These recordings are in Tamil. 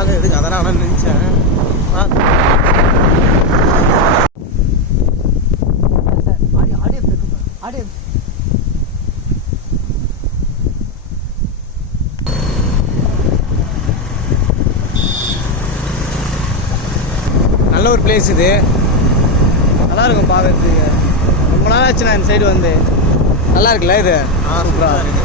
அது எதுக்கு அதெல்லாம் ஆனால் நினச்சேன். நல்ல ஒரு பிளேஸ் இது, நல்லா இருக்கும் பார்க்கறதுக்கு. ரொம்ப நாள் ஆச்சு நான் இந்த சைடு வந்து. நல்லா இருக்குல்ல இது? சூப்பராக இருக்கு.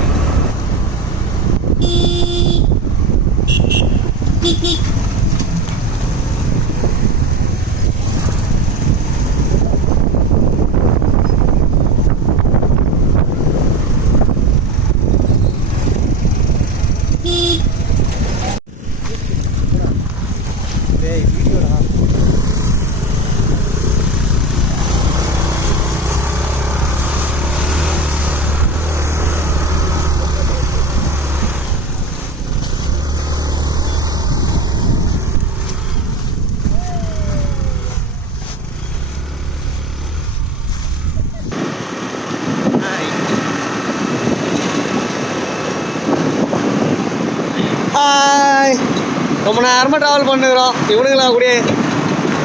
ரொம்ப நேரமாக ட்ராவல் பண்ணுறோம். இவனுங்களாம் கூட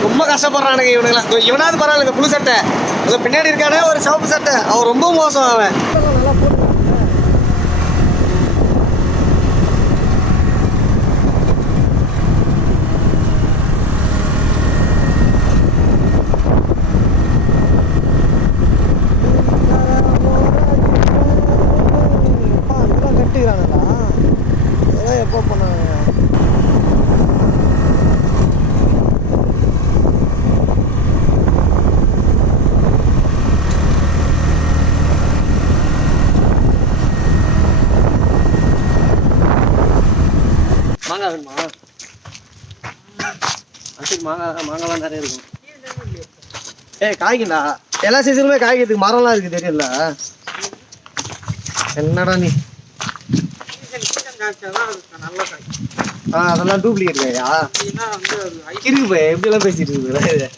ரொம்ப கஷ்டப்படுறானுங்க. இவனாவது பரவாயில்ல, இந்த புழு சட்டை அது பின்னாடி இருக்கானே ஒரு சிவப்பு சட்டை, அவன் ரொம்ப மோசம். அவன் கட்டிக்கிறாங்களா? அதெல்லாம் எப்போ பண்ணாங்க? மாங்காய் வேணுமா? அதுக்கு மாங்காய்லாம் நிறைய இருக்கும். காய்க்குண்டா, எல்லா சீசனுமே காய்க்கிறதுக்கு மரம்லாம் இருக்கு, தெரியல. என்னடா நீ? அதெல்லாம் டூப்ளிகேட் காயா இருக்கு போய் எப்படிலாம் பேசிட்டு இருக்கு.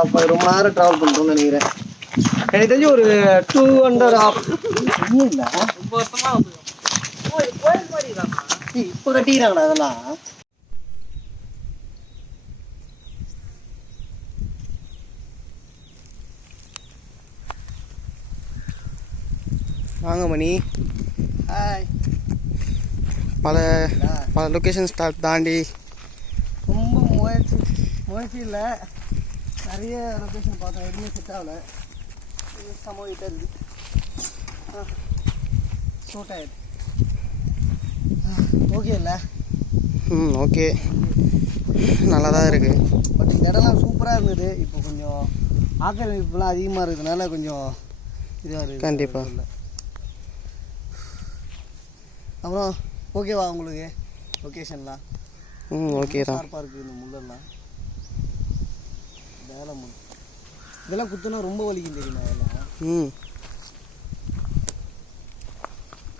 அப்போ ரொம்ப நேரம் ட்ராவல் பண்ணுறோம்னு நினைக்கிறேன். எனக்கு தெரிஞ்சு ஒரு 200 இல்லை, இப்போ கட்டிக்கிறாங்கண்ணா அதெல்லாம். வாங்க மணி. ஹாய். பல லொக்கேஷன்ஸ் தாண்டி ரொம்ப முயற்சி இல்லை, நிறைய லொக்கேஷன் பார்த்தோம், எதுவுமே செட் ஆகலை. சமூகிட்ட இருக்குது. சூட்டாயிடு. ஓகே இல்லை? ஓகே, நல்லா தான் இருக்குது. பட் இந்த இடம்லாம் சூப்பராக இருந்தது. இப்போ கொஞ்சம் ஆக்கிரமிப்புலாம் அதிகமாக இருக்கிறதுனால கொஞ்சம் இதுவாக இருக்குது. கண்டிப்பாக இல்லை. அப்புறம் ஓகேவா உங்களுக்கு லொக்கேஷன்லாம்? ஓகே தான். ஷார்ப்பாக இருக்குது இந்த முள்ளெல்லாம். வேலை முள் இதெல்லாம் குத்துனா ரொம்ப வலிக்கும் தெரியுமா? அதெல்லாம்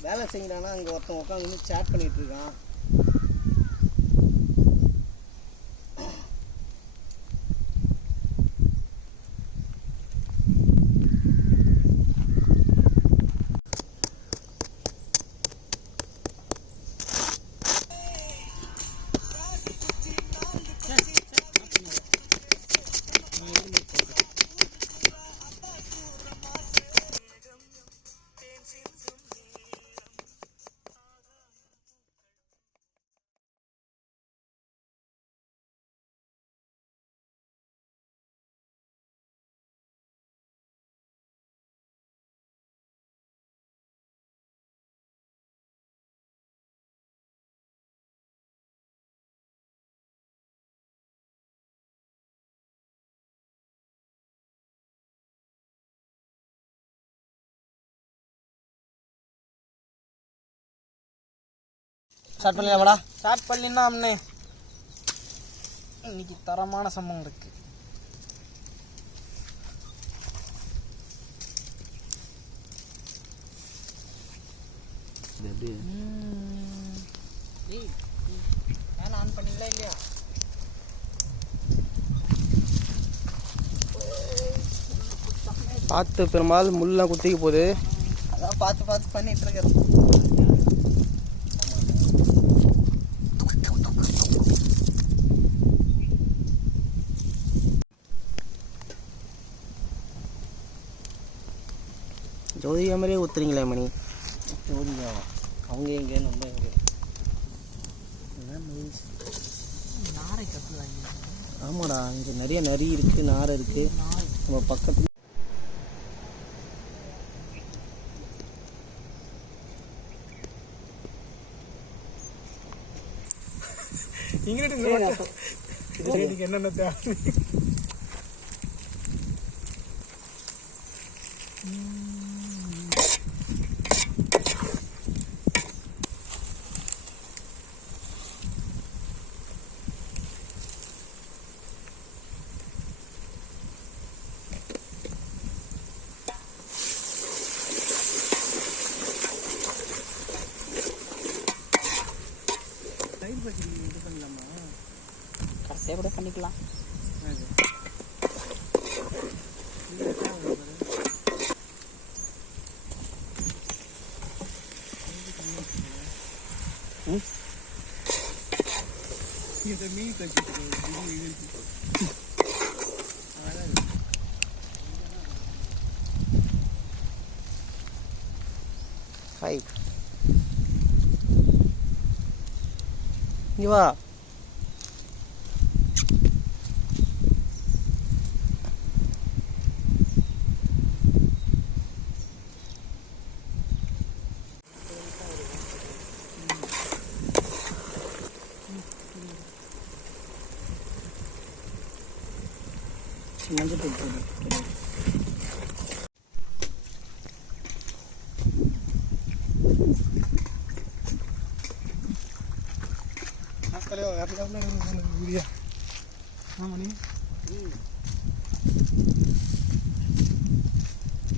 வேலை செய்யறானா அங்கே ஒருத்தன் உட்காந்து சேட் பண்ணிட்டு இருக்கான். ஸ்டார்ட் பண்ணலாமாடா? ஸ்டார்ட் பண்ணலின்னா அம்னே இன்னைக்கு தரமான சம்பவம் இருக்கு. ஃபேன் ஆன் பண்ணீங்களா இல்லையா? பார்த்து பெருமாள் முள்ளெலாம் குத்திக்க போகுது. அதான் பார்த்து பண்ணிட்டு இருக்கிறேன். ஜோதிகா மாதிரியே ஊற்றுறீங்களே மணி. ஜோதிகாவா? அவங்க எங்கே நம்ம எங்கே? நாரை கட்டுறாங்க. ஆமாடா, இங்கே நிறைய நரி இருக்குது, நாரை இருக்குது. நம்ம பக்கத்தில் என்னென்ன தேவை இது பண்ணலாமா? கடைசியாக கூட பண்ணிக்கலாம். இதை மீன் கட்டிட்டு ஹாய், இங்கே வா. மஞ்சள் தூள் போடு.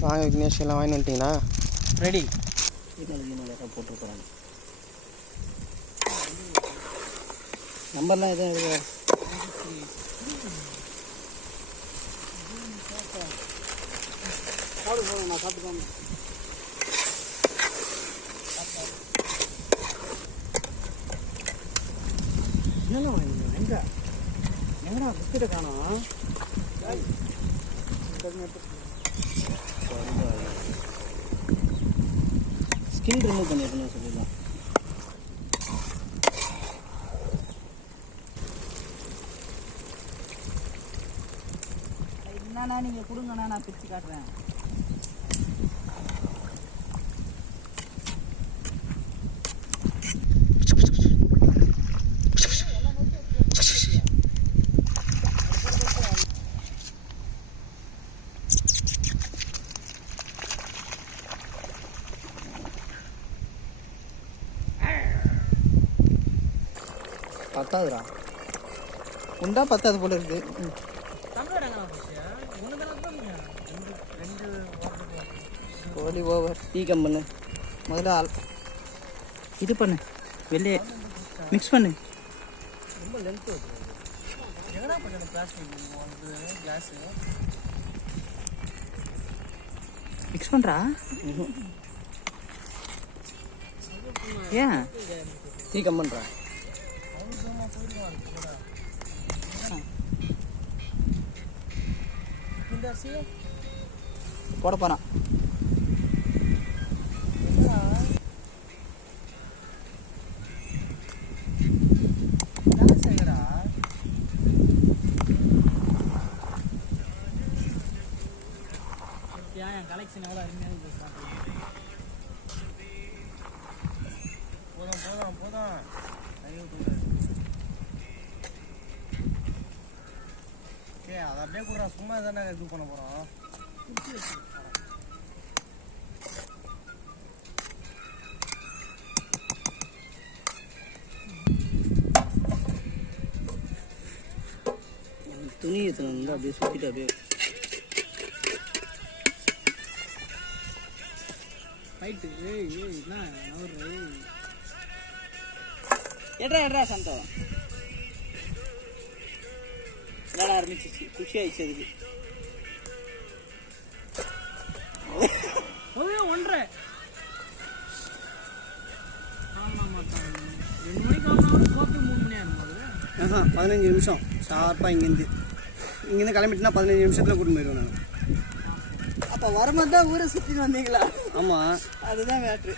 வாங்க விக்னேஷ், எல்லாம் வாங்கி வந்துட்டீங்களா? ரெடி. போட்டுருக்குறாங்க. நம்பர்லாம் எதுவும் இருக்கு? நான் சாப்பிட்டு என்ன எங்க எங்கடா பிஸ்கெட்டை காணோம்? ஸ்கின் ரிமூவ் பண்ணிருக்கணும் சொல்லிடலாம். என்னண்ணா நீங்கள் கொடுங்கண்ணா, நான் பிரித்து காட்டுறேன். பத்தாதுடா, உண்டா பத்தாது போல இருக்கு. கோழி ஓவர். டீ கம் பண்ணு முதல்ல. இது பண்ணு, வெளியே மிக்ஸ் பண்ணு. ரொம்ப லென்த் எங்கடா பண்ணணும்? பிளாஸ்டிக் கிளாஸ் மிக்ஸ் பண்ணுறா. ஏன் டீ கம் பண்ணுறா? போட போறான். கலெக்ஷன் எவ்வளோ அருமையாக போதும் போதும். அதை அப்படியே கூட சும்மா தானே இது பண்ண போகிறோம். துணி வந்து அப்படியே சுற்றிட்டு அப்படியே ரைட்டு. எட்ரா சந்தோம் விளையாட ஆரம்பிச்சிச்சு. குஷி ஆயிடுச்சு அதுக்கு. ஒன்றரை 15 நிமிஷம் ஷார்ப்பாக இங்கேருந்து கிளம்பிட்டுனா 15 நிமிஷத்தில் கூட்டிட்டு போயிடுவேன் நான். அப்போ இப்போ வரும்போது தான் ஊரை சுற்றிட்டு வந்தீங்களா? ஆமாம், அதுதான் மேட்ரு.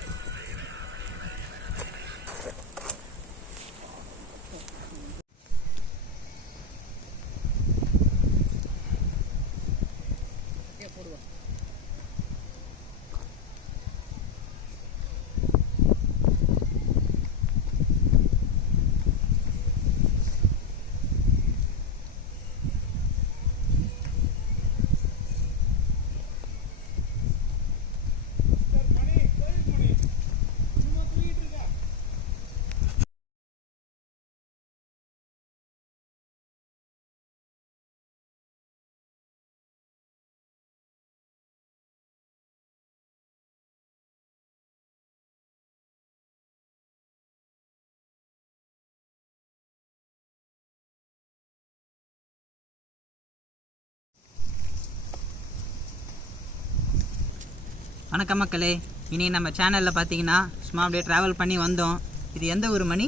வணக்கம் மக்களே, இனி நம்ம சேனலில் பார்த்தீங்கன்னா சும்மா அப்படியே ட்ராவல் பண்ணி வந்தோம். இது எந்த ஊர் மணி?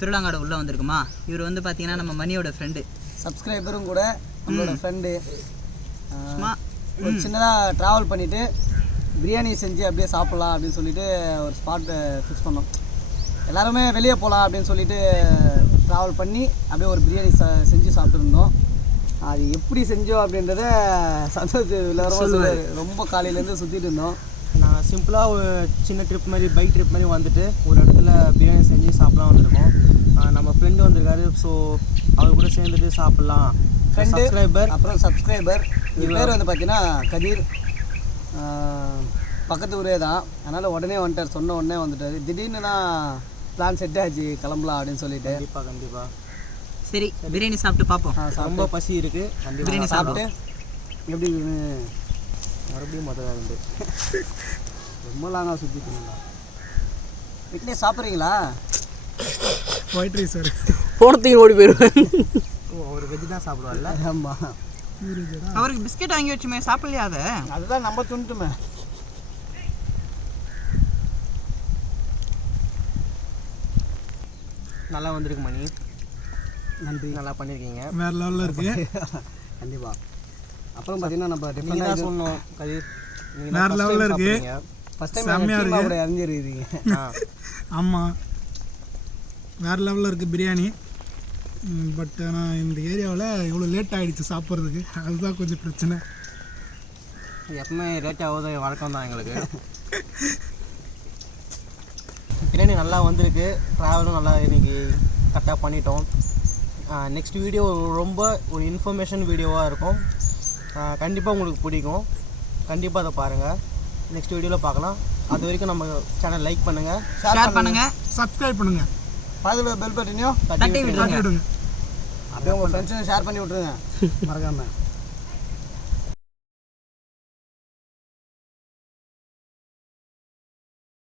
திருவிழாங்காடு உள்ளே வந்திருக்குமா. இவர் வந்து பார்த்தீங்கன்னா நம்ம மணியோட ஃப்ரெண்டு, சப்ஸ்கிரைபரும் கூட, நம்மளோட ஃப்ரெண்டு. சும்மா ஒரு சின்னதாக ட்ராவல் பண்ணிவிட்டு பிரியாணி செஞ்சு அப்படியே சாப்பிட்லாம் அப்படின்னு சொல்லிட்டு ஒரு ஸ்பாட்டை ஃபிக்ஸ் பண்ணோம். எல்லாருமே வெளியே போகலாம் அப்படின்னு சொல்லிட்டு ட்ராவல் பண்ணி அப்படியே ஒரு பிரியாணி செஞ்சு சாப்பிட்டுருந்தோம். அது எப்படி செஞ்சோம் அப்படின்றத சந்தோஷ் சொல்லுவார். ரொம்ப காலையிலேருந்து சுற்றிட்டு இருந்தோம். நான் சிம்பிளாக ஒரு சின்ன ட்ரிப் மாதிரி, பைக் ட்ரிப் மாதிரி வந்துட்டு ஒரு இடத்துல பிரியாணி செஞ்சு சாப்பிடலாம் வந்திருக்கோம். நம்ம ஃப்ரெண்டு வந்திருக்காரு, ஸோ அவர் கூட சேர்ந்துட்டு சாப்பிட்லாம். சப்ஸ்கிரைபர், அப்புறம் சப்ஸ்கிரைபர். இது பேர் வந்து பார்த்தீங்கன்னா கதிர், பக்கத்து ஊரே தான். அதனால் உடனே வந்துட்டார், சொன்ன உடனே வந்துட்டார். திடீர்னு தான் பிளான் செட் ஆச்சு, கிளம்பலாம் அப்படின்னு சொல்லிட்டு. கண்டிப்பாக சரி, பிரியாணி சாப்பிட்டு பார்ப்போம். ரொம்ப பசி இருக்குது. பிரியாணி சாப்பிட்டு எப்படி மறுபடியும் முதல்ல இருந்து ரொம்ப லாங்காக சுற்றிட்டு இருந்தா வீட்டிலே சாப்பிட்றீங்களா? ஒயிட் ரைஸ் சார், போனத்தையும் ஓடி போயிடுவேன். அவர் வெஜ் தான் சாப்பிடுவார்ல. ஆமாம், அவருக்கு பிஸ்கெட் வாங்கி வச்சுமே, சாப்பிடலையா? அதை அதுதான் நம்ம துண்டுமே. நல்லா வந்திருக்கு மணி, நன்றி, நல்லா பண்ணியிருக்கீங்க. வேறு லெவலில் இருக்குது. கண்டிப்பாக. அப்புறம் பார்த்தீங்கன்னா நம்ம நீங்கள் டிஃப்ரெண்டாக தான் சொன்னோம் கதிர், வேறு லெவலில் இருக்குது. ஃபஸ்ட் டைம் செம்மையாக கூட அறிஞ்சிருக்கீங்க. ஆமாம், வேறு லெவலில் இருக்குது பிரியாணி. பட் ஆனால் இந்த ஏரியாவில் எவ்வளோ லேட் ஆகிடுச்சு சாப்பிட்றதுக்கு, அதுதான் கொஞ்சம் பிரச்சனை. எப்பவுமே லேட் ஆகுது, வழக்கம் தான் எங்களுக்கு. பிரியாணி நல்லா வந்திருக்கு, ட்ராவலும் நல்லா இன்றைக்கி கரெக்டாக பண்ணிட்டோம். நெக்ஸ்ட் வீடியோ ரொம்ப ஒரு இன்ஃபர்மேஷன் வீடியோவாக இருக்கும். கண்டிப்பாக உங்களுக்கு பிடிக்கும், கண்டிப்பாக அதை பாருங்கள். நெக்ஸ்ட் வீடியோவில் பார்க்கலாம். அது வரைக்கும் நம்ம சேனல் லைக் பண்ணுங்கள், ஷேர் பண்ணுங்கள், சப்ஸ்கிரைப் பண்ணுங்கள், பக்கத்தில் பெல் பட்டனையும் தட்டி விட்டுருங்க. அப்படியே உங்கள் ஃப்ரெண்ட்ஸும் ஷேர் பண்ணி விட்ருங்க மறக்காமல்.